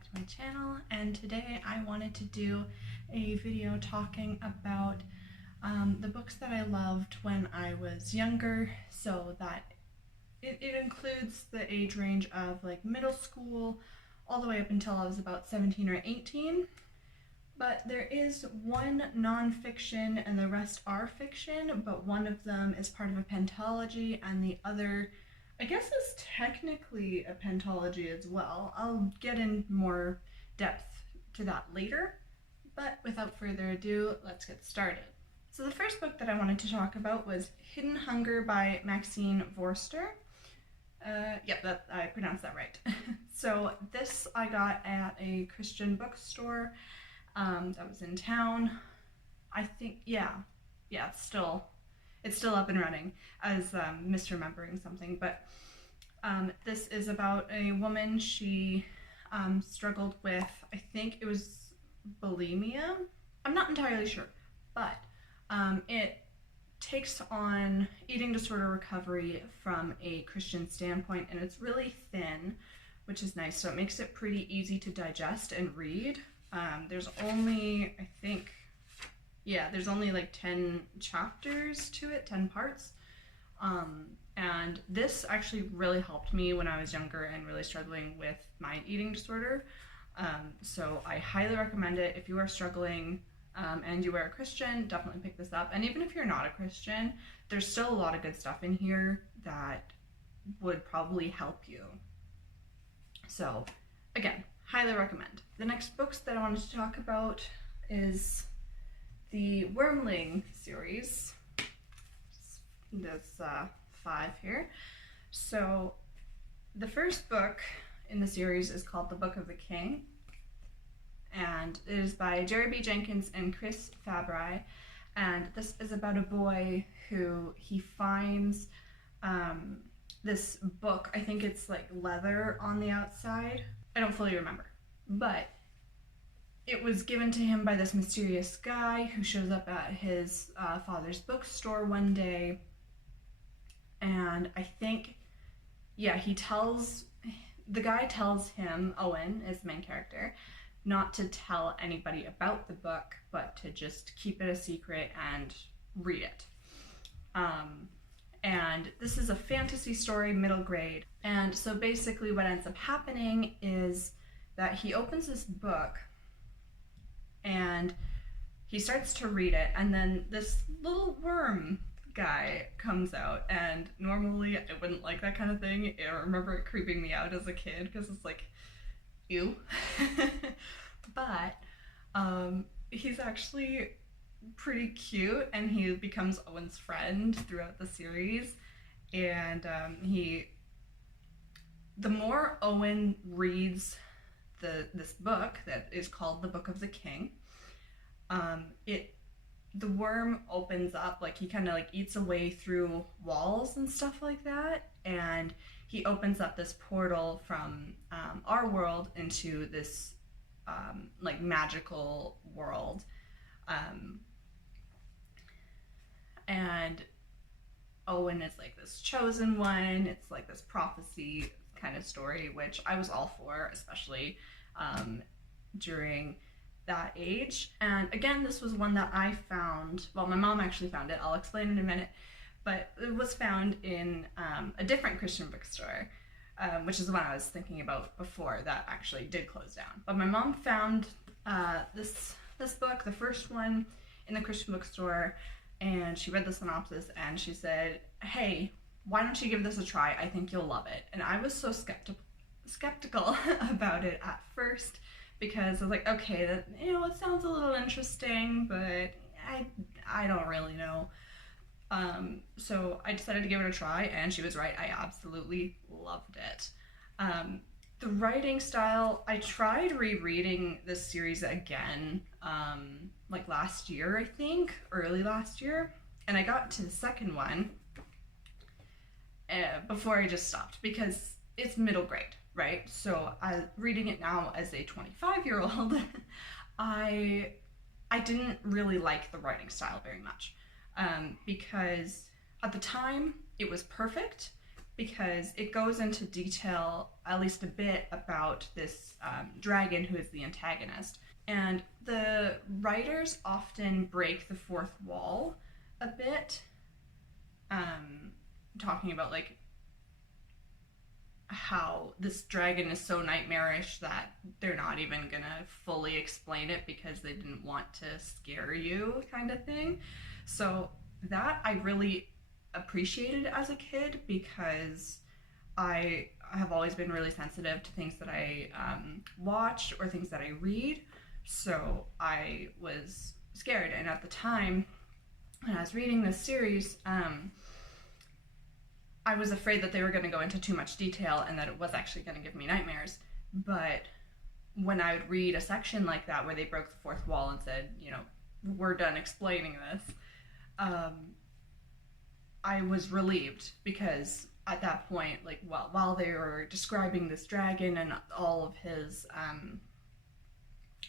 back to my channel, and today I wanted to do a video talking about the books that I loved when I was younger, so that it includes the age range of like middle school all the way up until I was about 17 or 18. But there is one non-fiction and the rest are fiction, but one of them is part of a pentology and the other, I guess, is technically a pentology as well. I'll get in more depth to that later, but without further ado, let's get started. So the first book that I wanted to talk about was Hidden Hunger by Maxine Vorster. Yep, I pronounced that right. So this I got at a Christian bookstore that was in town. I think, yeah, it's still up and running. I was misremembering something, but this is about a woman. She struggled with, I think it was bulimia. I'm not entirely sure, but it takes on eating disorder recovery from a Christian standpoint, and it's really thin, which is nice, so it makes it pretty easy to digest and read. There's only, I think, there's only like 10 chapters to it, 10 parts. And this actually really helped me when I was younger and really struggling with my eating disorder. So I highly recommend it. If you are struggling and you are a Christian, definitely pick this up. And even if you're not a Christian, there's still a lot of good stuff in here that would probably help you. So again, highly recommend. The next books that I wanted to talk about is the Wormling Series. There's 5 here. So the first book in the series is called The Book of the King, and it is by Jerry B. Jenkins and Chris Fabry, and this is about a boy who he finds this book. I think it's like leather on the outside. I don't fully remember, but it was given to him by this mysterious guy who shows up at his father's bookstore one day, and I think, the guy tells him, Owen is the main character, not to tell anybody about the book, but to just keep it a secret and read it. And this is a fantasy story, middle grade. And so basically what ends up happening is that he opens this book and he starts to read it, and then this little worm guy comes out, and normally I wouldn't like that kind of thing. I remember it creeping me out as a kid because it's like, ew. But he's actually pretty cute, and he becomes Owen's friend throughout the series. And the more Owen reads this book that is called The Book of the King, the worm opens up, like he kind of like eats away through walls and stuff like that, and he opens up this portal from our world into this like magical world. And Owen is like this chosen one. It's like this prophecy kind of story, which I was all for, especially during that age. And again, this was one that I found, well, my mom actually found it, I'll explain in a minute, but it was found in a different Christian bookstore, which is the one I was thinking about before that actually did close down. But my mom found this book, the first one, in the Christian bookstore, and she read the synopsis and she said, hey, why don't you give this a try? I think you'll love it. And I was so skeptical about it at first, because I was like, okay, that, it sounds a little interesting, but I don't really know. So I decided to give it a try, and she was right. I absolutely loved it. The writing style, I tried rereading this series again, like last year, I think, early last year, and I got to the second one before I just stopped, because it's middle grade, right? So reading it now as a 25-year-old, I didn't really like the writing style very much, because at the time it was perfect, because it goes into detail, at least a bit, about this dragon who is the antagonist. And the writers often break the fourth wall a bit, talking about like how this dragon is so nightmarish that they're not even gonna fully explain it because they didn't want to scare you, kind of thing. So that I really appreciated as a kid, because I have always been really sensitive to things that I watch or things that I read. So I was scared, and at the time when I was reading this series, I was afraid that they were going to go into too much detail and that it was actually going to give me nightmares. But when I would read a section like that where they broke the fourth wall and said, you know, we're done explaining this, I was relieved, because at that point, like, while they were describing this dragon and all of his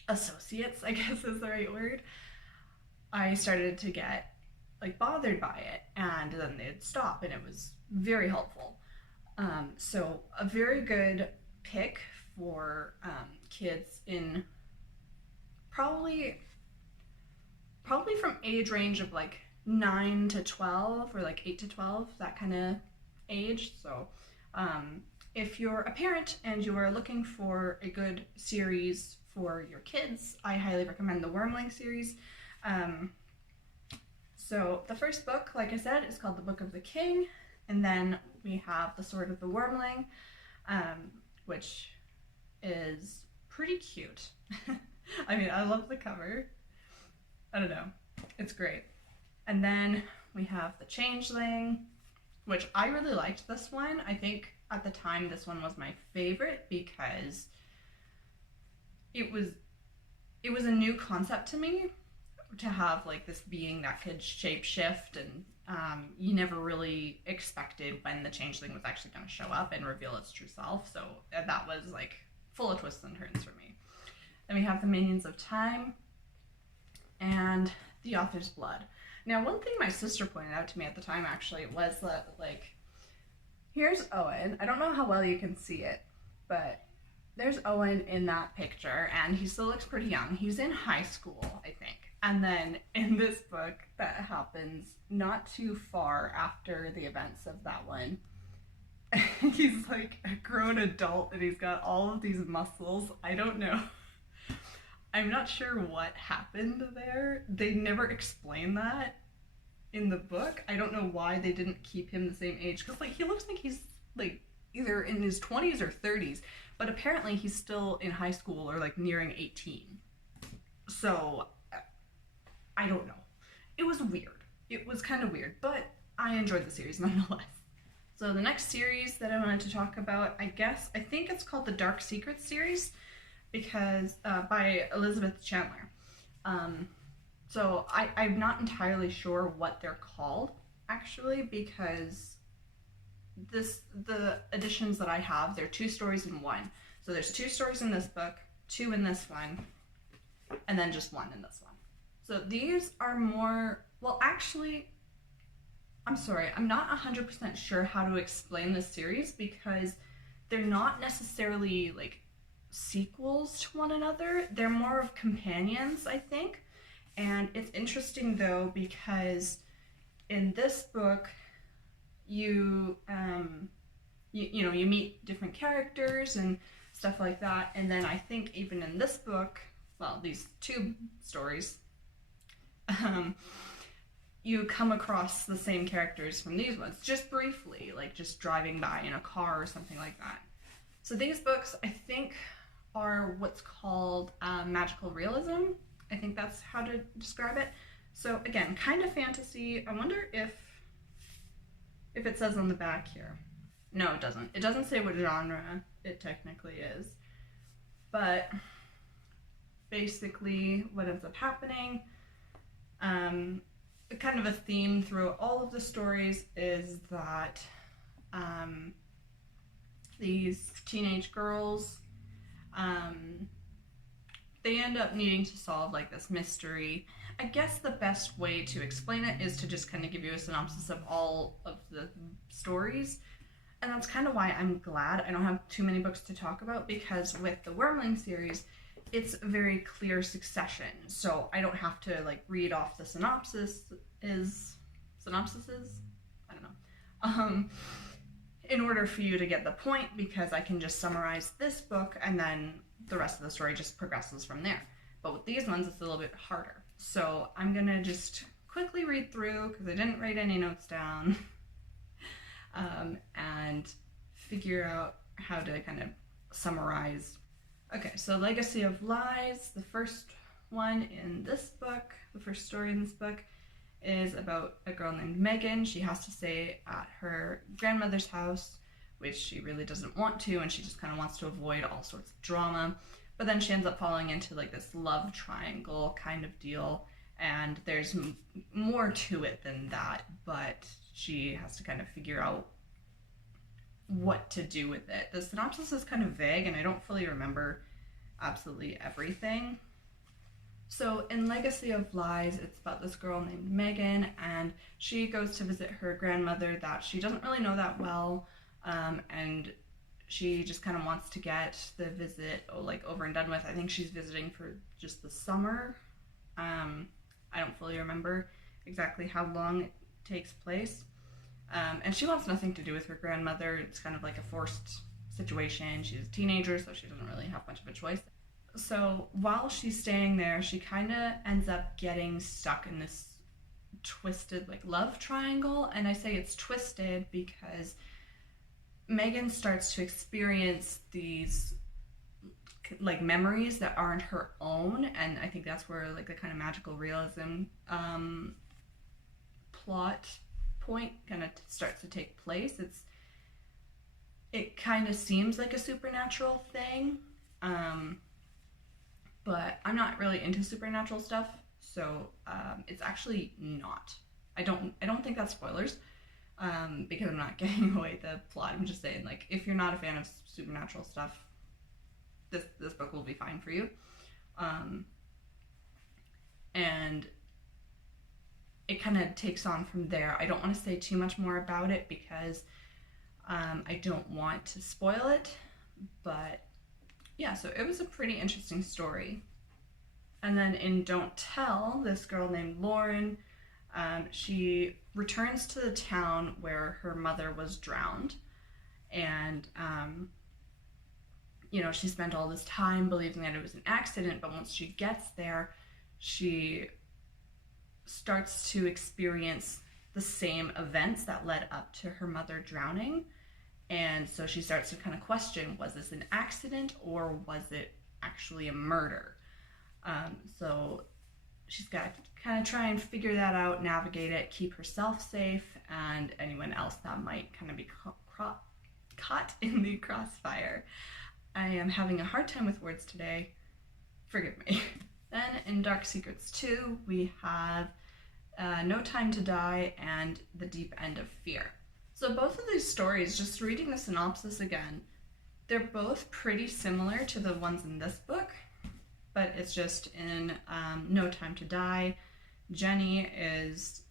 associates, I guess is the right word, I started to get like bothered by it, and then they'd stop, and it was very helpful. So a very good pick for kids in probably from age range of like 9 to 12 or like 8 to 12, that kind of age. So if you're a parent and you are looking for a good series for your kids, I highly recommend the Wormling series. So the first book, like I said, is called The Book of the King, and then we have The Sword of the Wormling, which is pretty cute. I mean, I love the cover. I don't know, it's great. And then we have The Changeling, which I really liked this one. I think at the time this one was my favorite because it was a new concept to me, to have like this being that could shapeshift, and you never really expected when the changeling was actually going to show up and reveal its true self. So that was like full of twists and turns for me. Then we have The Minions of Time and The Author's Blood. Now, one thing my sister pointed out to me at the time actually was that, like, here's Owen. I don't know how well you can see it, but there's Owen in that picture, and he still looks pretty young. He's in high school, I think. And then in this book that happens not too far after the events of that one, he's like a grown adult and he's got all of these muscles. I don't know. I'm not sure what happened there. They never explain that in the book. I don't know why they didn't keep him the same age, because like he looks like he's like either in his 20s or 30s, but apparently he's still in high school or like nearing 18. So I don't know. It was weird. It was kind of weird, but I enjoyed the series nonetheless. So the next series that I wanted to talk about, I think it's called the Dark Secrets series, because by Elizabeth Chandler. So I'm not entirely sure what they're called, actually, because the editions that I have, they're 2 stories in one. So there's 2 stories in this book, 2 in this one, and then just 1 in this one. So these are more, well, actually, I'm sorry, I'm not 100% sure how to explain this series, because they're not necessarily like sequels to one another. They're more of companions, I think. And it's interesting though, because in this book you meet different characters and stuff like that, and then I think even in this book, well, these 2 stories, you come across the same characters from these ones, just briefly, like just driving by in a car or something like that. So these books, I think, are what's called magical realism. I think that's how to describe it. So again, kind of fantasy. I wonder if it says on the back here. No, it doesn't. It doesn't say what genre it technically is. But basically what ends up happening, kind of a theme through all of the stories is that these teenage girls, they end up needing to solve like this mystery. I guess the best way to explain it is to just kind of give you a synopsis of all of the stories. And that's kind of why I'm glad I don't have too many books to talk about, because with the Wormling series, it's a very clear succession. So I don't have to like read off the synopsises? I don't know. In order for you to get the point, because I can just summarize this book and then the rest of the story just progresses from there. But with these ones, it's a little bit harder. So I'm gonna just quickly read through, because I didn't write any notes down, and figure out how to kind of summarize. Okay, so Legacy of Lies, the first one in this book, the first story in this book, is about a girl named Megan. She has to stay at her grandmother's house, which she really doesn't want to, and she just kind of wants to avoid all sorts of drama. But then she ends up falling into like this love triangle kind of deal, and there's more to it than that, but she has to kind of figure out what to do with it. The synopsis is kind of vague, and I don't fully remember absolutely everything. So in Legacy of Lies, it's about this girl named Megan, and she goes to visit her grandmother that she doesn't really know that well, and she just kind of wants to get the visit like over and done with. I think she's visiting for just the summer. I don't fully remember exactly how long it takes place. And she wants nothing to do with her grandmother. It's kind of like a forced situation. She's a teenager, so she doesn't really have much of a choice. So while she's staying there, she kind of ends up getting stuck in this twisted like love triangle. And I say it's twisted because Megan starts to experience these like memories that aren't her own, and I think that's where like the kind of magical realism plot point kind of starts to take place. It kind of seems like a supernatural thing, but I'm not really into supernatural stuff, so it's actually not. I don't think that's spoilers, because I'm not giving away the plot. I'm just saying, like, if you're not a fan of supernatural stuff, this book will be fine for you. And it kind of takes on from there. I don't want to say too much more about it because I don't want to spoil it, but yeah, so it was a pretty interesting story. And then in Don't Tell, this girl named Lauren, she returns to the town where her mother was drowned, and she spent all this time believing that it was an accident, but once she gets there, she starts to experience the same events that led up to her mother drowning. And so she starts to kind of question, was this an accident or was it actually a murder? So she's got to kind of try and figure that out, navigate it, keep herself safe, and anyone else that might kind of be caught in the crossfire. I am having a hard time with words today. Forgive me. Then in Dark Secrets 2, we have No Time to Die and The Deep End of Fear. So both of these stories, just reading the synopsis again, they're both pretty similar to the ones in this book, but it's just in No Time to Die, Jenny is,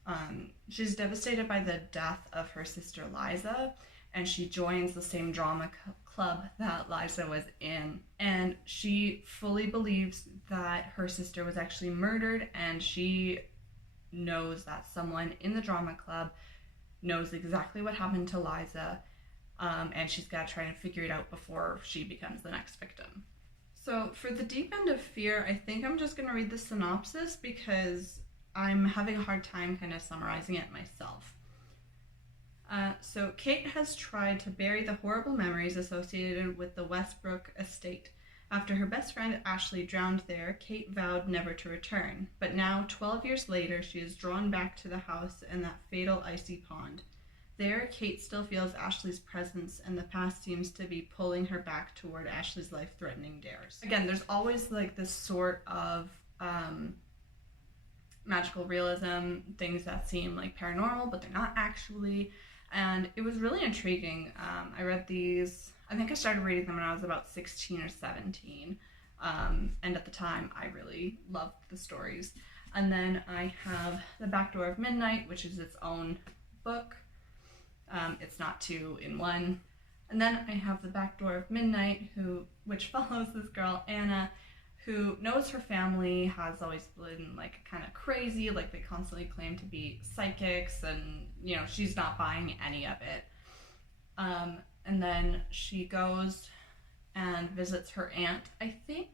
she's devastated by the death of her sister Liza, and she joins the same drama club that Liza was in, and she fully believes that her sister was actually murdered, and she knows that someone in the drama club knows exactly what happened to Liza, and she's got to try and figure it out before she becomes the next victim. So for The Deep End of Fear, I think I'm just going to read the synopsis because I'm having a hard time kind of summarizing it myself. So Kate has tried to bury the horrible memories associated with the Westbrook estate. After her best friend Ashley drowned there, Kate vowed never to return. But now, 12 years later, she is drawn back to the house in that fatal icy pond. There, Kate still feels Ashley's presence, and the past seems to be pulling her back toward Ashley's life-threatening dares. Again, there's always like this sort of magical realism, things that seem like paranormal, but they're not actually. And it was really intriguing. I read these, I think I started reading them when I was about 16 or 17. And at the time, I really loved the stories. And then I have The Backdoor of Midnight, which is its own book. It's not 2 in 1. And then I have the Backdoor of Midnight, which follows this girl, Anna, who knows her family has always been like kind of crazy, like they constantly claim to be psychics, and you know, she's not buying any of it. And then she goes and visits her aunt, I think.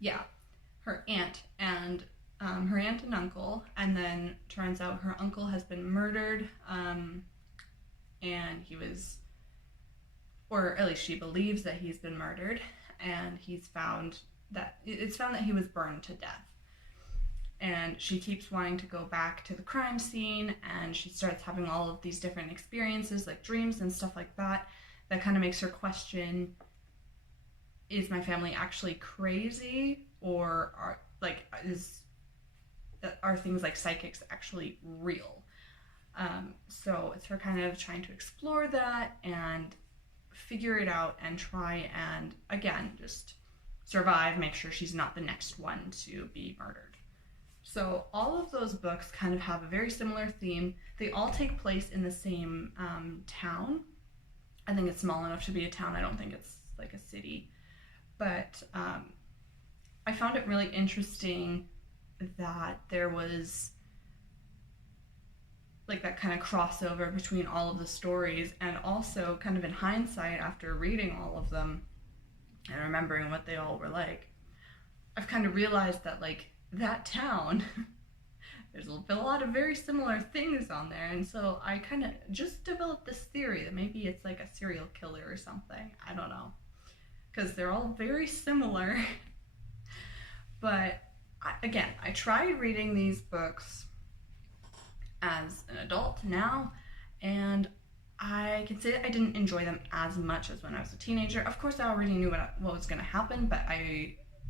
Yeah, her aunt and uncle, and then turns out her uncle has been murdered, and he was, or at least she believes that he's been murdered, and it's found that he was burned to death. And she keeps wanting to go back to the crime scene, and she starts having all of these different experiences, like dreams and stuff like that, that kind of makes her question, is my family actually crazy, or are things like psychics actually real? So it's her kind of trying to explore that and figure it out and try and, again, just survive, make sure she's not the next one to be murdered. So all of those books kind of have a very similar theme. They all take place in the same town. I think it's small enough to be a town. I don't think it's like a city. But I found it really interesting that there was like that kind of crossover between all of the stories, and also kind of in hindsight, after reading all of them and remembering what they all were like, I've kind of realized that like that town, there's a lot of very similar things on there, and so I kind of just developed this theory that maybe it's like a serial killer or something. I don't know, because they're all very similar. But I tried reading these books as an adult now, and I can say that I didn't enjoy them as much as when I was a teenager. Of course, I already knew what was going to happen, but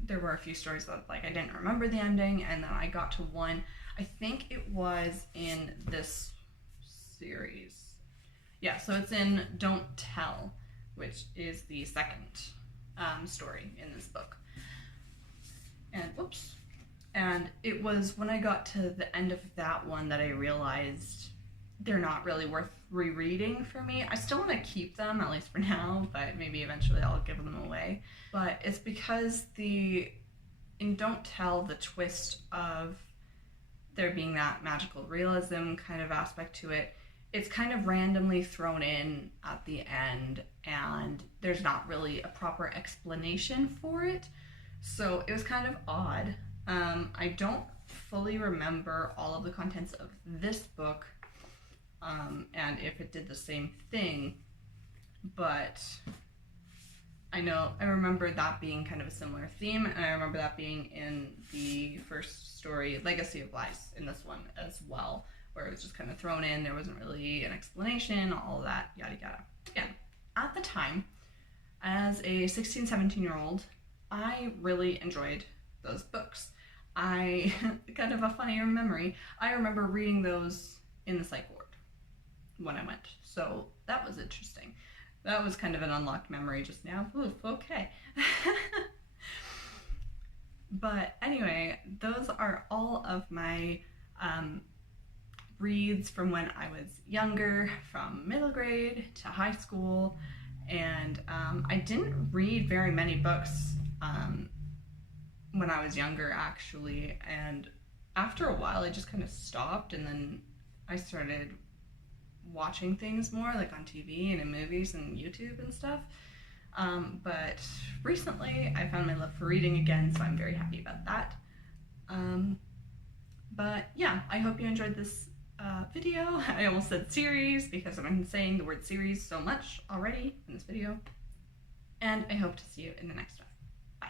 there were a few stories that like I didn't remember the ending, and then I got to one, I think it was in this series. Yeah, so it's in Don't Tell, which is the second story in this book. And it was when I got to the end of that one that I realized they're not really worth rereading for me. I still want to keep them, at least for now, but maybe eventually I'll give them away. But it's because in Don't Tell, the twist of there being that magical realism kind of aspect to it, it's kind of randomly thrown in at the end, and there's not really a proper explanation for it. So it was kind of odd. I don't fully remember all of the contents of this book, and if it did the same thing, but I remember that being kind of a similar theme, and I remember that being in the first story, Legacy of Lies, in this one as well, where it was just kind of thrown in, there wasn't really an explanation, all of that, yada yada. Again, at the time, as a 16, 17-year-old, I really enjoyed those books. Kind of a funny memory, I remember reading those in the psych ward when I went, so that was interesting. That was kind of an unlocked memory just now. Oof, okay. But anyway, those are all of my reads from when I was younger, from middle grade to high school, and I didn't read very many books when I was younger, actually, and after a while I just kind of stopped, and then I started watching things more, like on TV and in movies and YouTube and stuff, but recently I found my love for reading again, so I'm very happy about that. But yeah, I hope you enjoyed this video. I almost said series because I've been saying the word series so much already in this video, and I hope to see you in the next one. Bye.